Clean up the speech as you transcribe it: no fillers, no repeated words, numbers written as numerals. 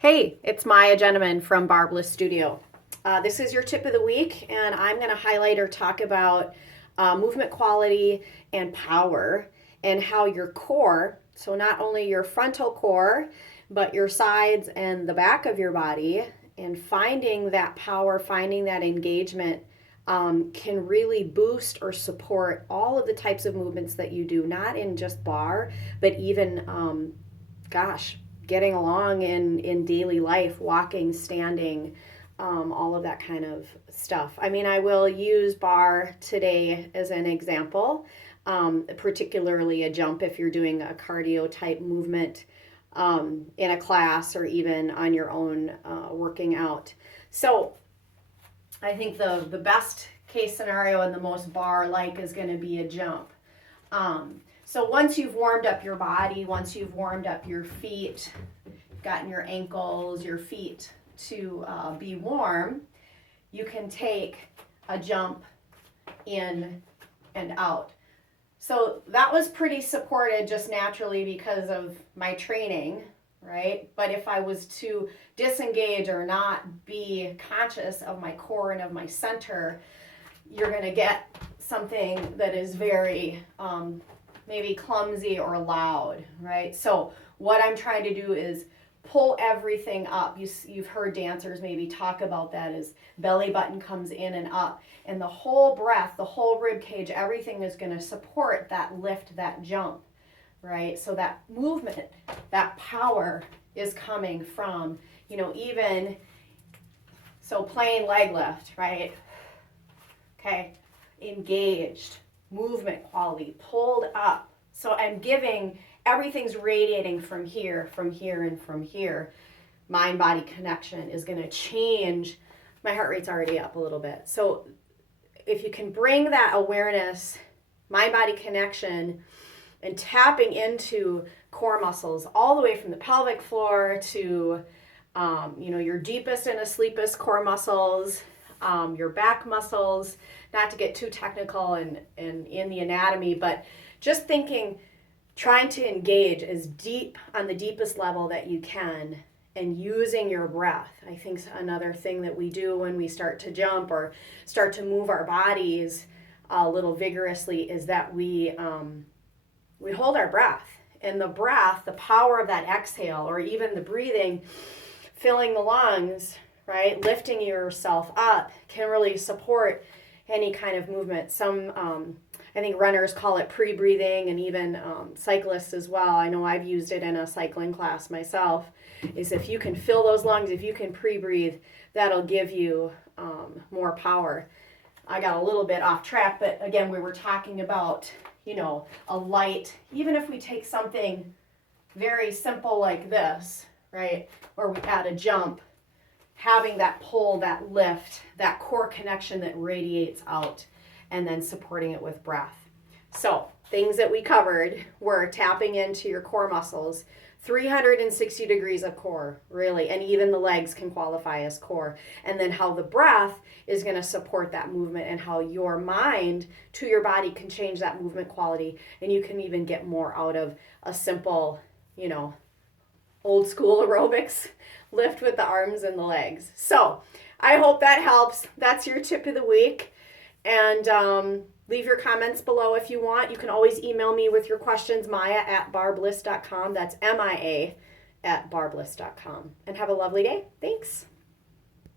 Hey, it's Maya Gentleman from Barre Bliss Studio. This is your tip of the week, and I'm going to highlight or talk about movement quality and power and how your core, so not only your frontal core, but your sides and the back of your body, and finding that power, finding that engagement can really boost or support all of the types of movements that you do, not in just bar, but even, getting along in daily life, walking, standing, all of that kind of stuff. I mean, I will use bar today as an example, particularly a jump if you're doing a cardio type movement in a class or even on your own working out. So I think the best case scenario and the most bar-like is going to be a jump. So once you've warmed up your body, once you've warmed up your feet, gotten your ankles, your feet to be warm, you can take a jump in and out. So that was pretty supported just naturally because of my training, right? But if I was to disengage or not be conscious of my core and of my center, you're going to get something that is very maybe clumsy or loud, right? So what I'm trying to do is pull everything up. You've heard dancers maybe talk about that as belly button comes in and up, and the whole breath, the whole rib cage, everything is going to support that lift, that jump, right? So that movement, that power is coming from, even so plain leg lift, right? Okay, engaged, movement quality, pulled up. So I'm giving, everything's radiating from here, and from here. Mind-body connection is going to change. My heart rate's already up a little bit. So if you can bring that awareness, mind-body connection, and tapping into core muscles all the way from the pelvic floor to, your deepest and asleepest core muscles, your back muscles, not to get too technical and in the anatomy, but just trying to engage as deep on the deepest level that you can and using your breath. I think another thing that we do when we start to jump or start to move our bodies a little vigorously is that we hold our breath. And the breath, the power of that exhale, or even the breathing, filling the lungs, right, lifting yourself up can really support any kind of movement. Some, I think runners call it pre-breathing, and even cyclists as well. I know I've used it in a cycling class myself, is if you can fill those lungs, if you can pre-breathe, that'll give you more power. I got a little bit off track, but again, we were talking about, a light, even if we take something very simple like this, right, where we add a jump, having that pull, that lift, that core connection that radiates out, and then supporting it with breath. So things that we covered were tapping into your core muscles, 360 degrees of core, really, and even the legs can qualify as core. And then how the breath is going to support that movement, and how your mind to your body can change that movement quality, and you can even get more out of a simple, old school aerobics lift with the arms and the legs. So I hope that helps. That's your tip of the week. And leave your comments below if you want. You can always email me with your questions, Maya@barrebliss.com. That's MIA@barrebliss.com. And have a lovely day. Thanks.